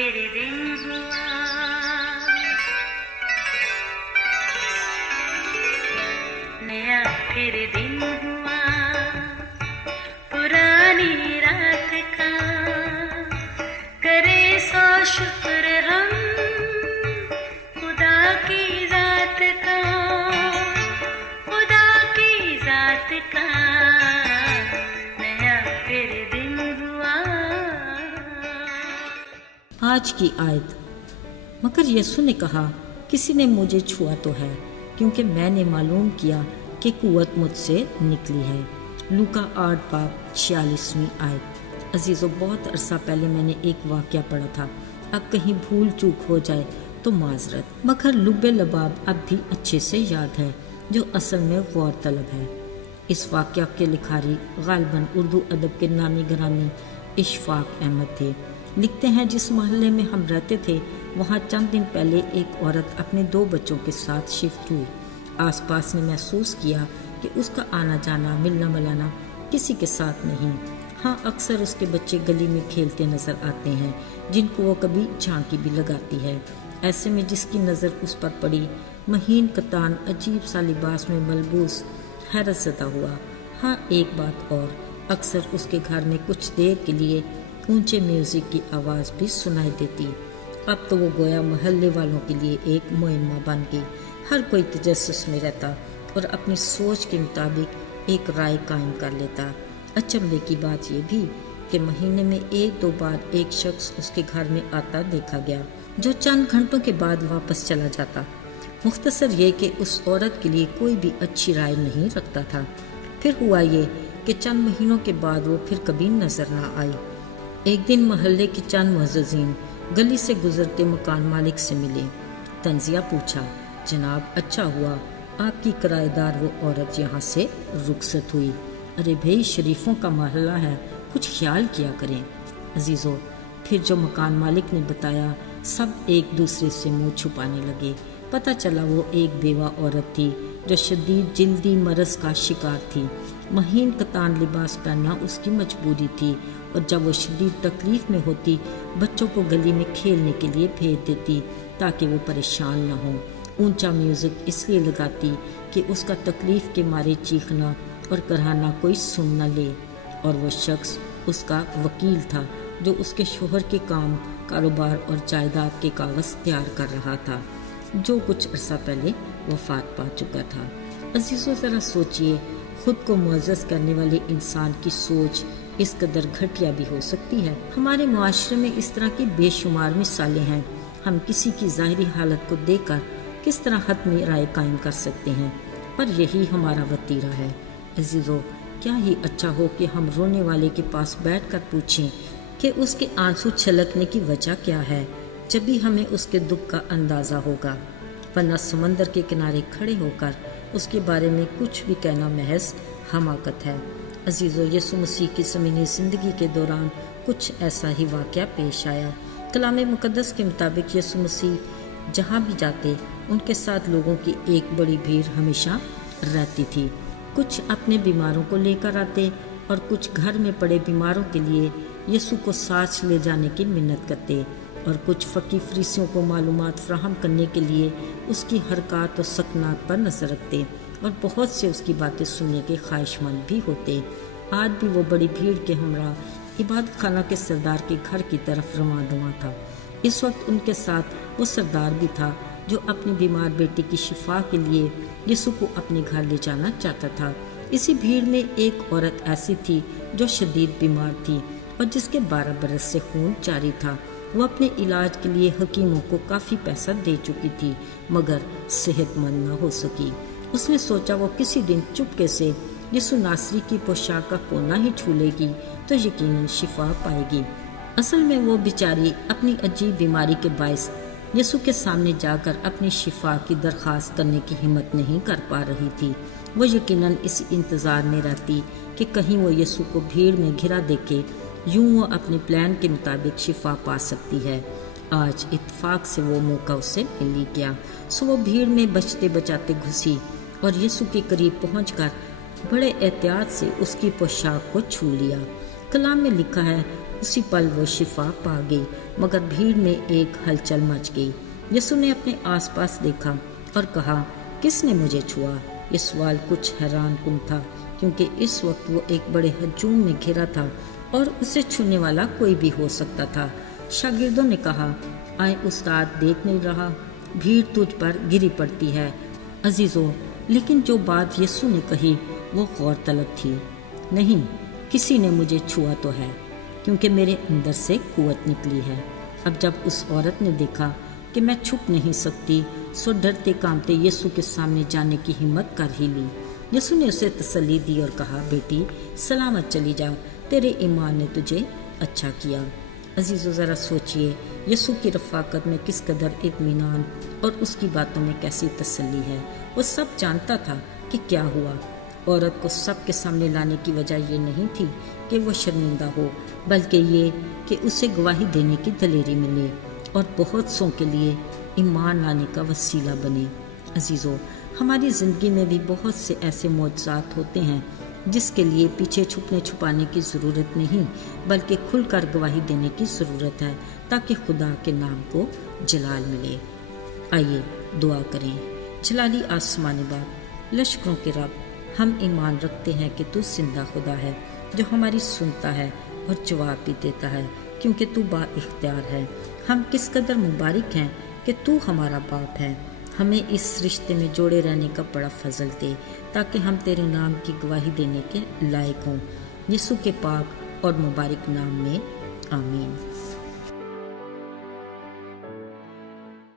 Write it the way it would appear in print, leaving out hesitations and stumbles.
फिर दिन हुआ, नया फिर दिन हुआ, पुरानी रात का करे सो शुक्र हम खुदा की जात का, खुदा की जात का, नया फिर दिन हुआ। आज की आयत। मगर यीशु ने कहा, किसी ने मुझे छुआ तो है, क्योंकि मैंने मालूम किया कि कुव्वत मुझसे निकली है। लूका 8:46 आयत। अजीज़ों, बहुत अरसा पहले मैंने एक वाक़या पढ़ा था, अब कहीं भूल चूक हो जाए तो माजरत, मगर लुब्बे लबाब अब भी अच्छे से याद है, जो असल में गौर तलब है। इस वाक़या के लिखारी गालिबन उर्दू अदब के नामी ग्रामी इशफाक अहमद थे। लिखते हैं, जिस मोहल्ले में हम रहते थे वहाँ चंद दिन पहले एक औरत अपने 2 बच्चों के साथ शिफ्ट हुई। आसपास ने महसूस किया कि उसका आना जाना मिलना मिलाना किसी के साथ नहीं। हाँ, अक्सर उसके बच्चे गली में खेलते नजर आते हैं, जिनको वो कभी झांकी भी लगाती है। ऐसे में जिसकी नज़र उस पर पड़ी, महीन कतान अजीब सा लिबास में मलबूस, हैरत ज़दा हुआ। हाँ, एक बात और, अक्सर उसके घर में कुछ देर के लिए ऊंचे म्यूजिक की आवाज़ भी सुनाई देती। अब तो वो गोया मोहल्ले वालों के लिए एक मुहिम्मा बन गई। हर कोई तजस्सुस में रहता और अपनी सोच के मुताबिक एक राय कायम कर लेता। अचंभे की बात यह भी कि महीने में 1-2 बार एक शख्स उसके घर में आता देखा गया, जो चंद घंटों के बाद वापस चला जाता। मुख्तसर ये कि उस औरत के लिए कोई भी अच्छी राय नहीं रखता था। फिर हुआ ये कि चंद महीनों के बाद वो फिर कभी नजर ना आई। एक दिन मोहल्ले के चंद मुअज़्ज़िज़ीन गली से गुजरते मकान मालिक से मिले। तंजिया पूछा, जनाब, अच्छा हुआ आपकी किराएदार वो औरत यहाँ से रुखसत हुई। अरे भाई, शरीफों का मोहल्ला है, कुछ ख्याल किया करें। अजीज़ों, फिर जो मकान मालिक ने बताया, सब एक दूसरे से मुंह छुपाने लगे। पता चला वो एक बेवा औरत थी जो शदीद जिल्दी मरज का शिकार थी। महीन कतान लिबास पहनना उसकी मजबूरी थी, और जब वो शदीद तकलीफ में होती, बच्चों को गली में खेलने के लिए भेज देती ताकि वो परेशान न हो। ऊंचा म्यूज़िक इसलिए लगाती कि उसका तकलीफ के मारे चीखना और कराहना कोई सुन न ले। और वो शख्स उसका वकील था, जो उसके शोहर के काम, कारोबार और जायदाद के कागज़ तैयार कर रहा था, जो कुछ अरसा पहले वफात पा चुका था। अजीज़ों, ज़रा सोचिए, खुद को मुअज़्ज़ज़ करने वाले इंसान की सोच इस कदर घटिया भी हो सकती है। हमारे मुआशरे में इस तरह की बेशुमार मिसालें हैं। हम किसी की ज़ाहिरी हालत को देखकर किस तरह हतमी राय कायम कर सकते हैं, पर यही हमारा वतीरा है। अजीज़ों, क्या ही अच्छा हो कि हम रोने वाले के पास बैठकर पूछें कि उसके आंसू छलकने की वजह क्या है, जब भी हमें उसके दुख का अंदाज़ा होगा। वरना समंदर के किनारे खड़े होकर उसके बारे में कुछ भी कहना महज हमाकत है। अजीज़ों, यीशु मसीह की ज़मीनी ज़िंदगी के दौरान कुछ ऐसा ही वाक़या पेश आया। कलाम मुक़द्दस के मुताबिक यीशु मसीह जहाँ भी जाते, उनके साथ लोगों की एक बड़ी भीड़ हमेशा रहती थी। कुछ अपने बीमारों को लेकर आते और कुछ घर में पड़े बीमारों के लिए यीशु को साथ ले जाने की मिन्नत करते, और कुछ फ़कीह फरीसियों को मालूमात फराहम करने के लिए उसकी हरकत और सकनात पर नज़र रखते, और बहुत से उसकी बातें सुनने के ख्वाहिशमंद भी होते। आज भी वो बड़ी भीड़ के हमरा इबादत खाना के सरदार के घर की तरफ रवां दवा था। इस वक्त उनके साथ वो सरदार भी था, जो अपनी बीमार बेटी की शिफा के लिए यीशु को अपने घर ले जाना चाहता था। इसी भीड़ में एक औरत ऐसी थी जो शदीद बीमार थी और जिसके 12 बरस से खून जारी था। वो अपने इलाज के लिए हकीमों को काफ़ी पैसा दे चुकी थी, मगर सेहतमंद न हो सकी। उसने सोचा वो किसी दिन चुपके से यीशु नासरी की पोशाक का कोना ही छू लेगी तो यकीनन शिफा पाएगी। असल में वो बेचारी अपनी अजीब बीमारी के बायस यीशु के सामने जाकर अपनी शिफा की दरख्वास्त करने की हिम्मत नहीं कर पा रही थी। वो यकीनन इस इंतज़ार में रहती कि कहीं वो यीशु को भीड़ में घिरा देखे, यूं वो अपने प्लान के मुताबिक शिफा पा सकती है। आज इत्तेफाक से वो मौका उससे मिल ही गया। सो वो भीड़ में बचते बचाते घुसी और यीशु के करीब पहुंचकर बड़े एहतियात से उसकी पोशाक को छू लिया। कलाम में लिखा है, उसी पल वो शिफा पा गई, मगर भीड़ में एक हलचल मच गई। यीशु ने अपने आसपास देखा और कहा, किसने मुझे छुआ? ये सवाल कुछ हैरान कुन था, क्योंकि इस वक्त वो एक बड़े हजूम में घिरा था और उसे छूने वाला कोई भी हो सकता था। शागिर्दों ने कहा, आए उस्ताद, देख नहीं रहा, भीड़ तुझ पर गिरी पड़ती है। अजीजों, लेकिन जो बात यीशु ने कही वो गौरतलब थी। नहीं, किसी ने मुझे छुआ तो है, क्योंकि मेरे अंदर से कुव्वत निकली है। अब जब उस औरत ने देखा कि मैं छुप नहीं सकती, सो डरते कांपते यीशु के सामने जाने की हिम्मत कर ही ली। यीशु ने उसे तसल्ली दी और कहा, बेटी, सलामत चली जा, तेरे ईमान ने तुझे अच्छा किया। अजीज़ों, ज़रा सोचिए, यीशु की रफ़ाकत में किस कदर इत्मीनान और उसकी बातों में कैसी तसल्ली है। वो सब जानता था कि क्या हुआ। औरत को सबके सामने लाने की वजह ये नहीं थी कि वो शर्मिंदा हो, बल्कि ये कि उसे गवाही देने की दलेरी मिले और बहुत सौ के लिए ईमान लाने का वसीला बने। अजीज़ों, हमारी ज़िंदगी में भी बहुत से ऐसे मौजज़ात होते हैं जिसके लिए पीछे छुपने छुपाने की ज़रूरत नहीं, बल्कि खुलकर गवाही देने की ज़रूरत है, ताकि खुदा के नाम को जलाल मिले। आइए दुआ करें। जलाली आसमानी बाप, लश्करों के रब, हम ईमान रखते हैं कि तू जिंदा खुदा है, जो हमारी सुनता है और जवाब भी देता है, क्योंकि तू बाइख्तियार है। हम किस कदर मुबारक हैं कि तू हमारा बाप है। हमें इस रिश्ते में जोड़े रहने का बड़ा फजल दे, ताकि हम तेरे नाम की गवाही देने के लायक हों। यीशु के पाक और मुबारक नाम में, आमीन।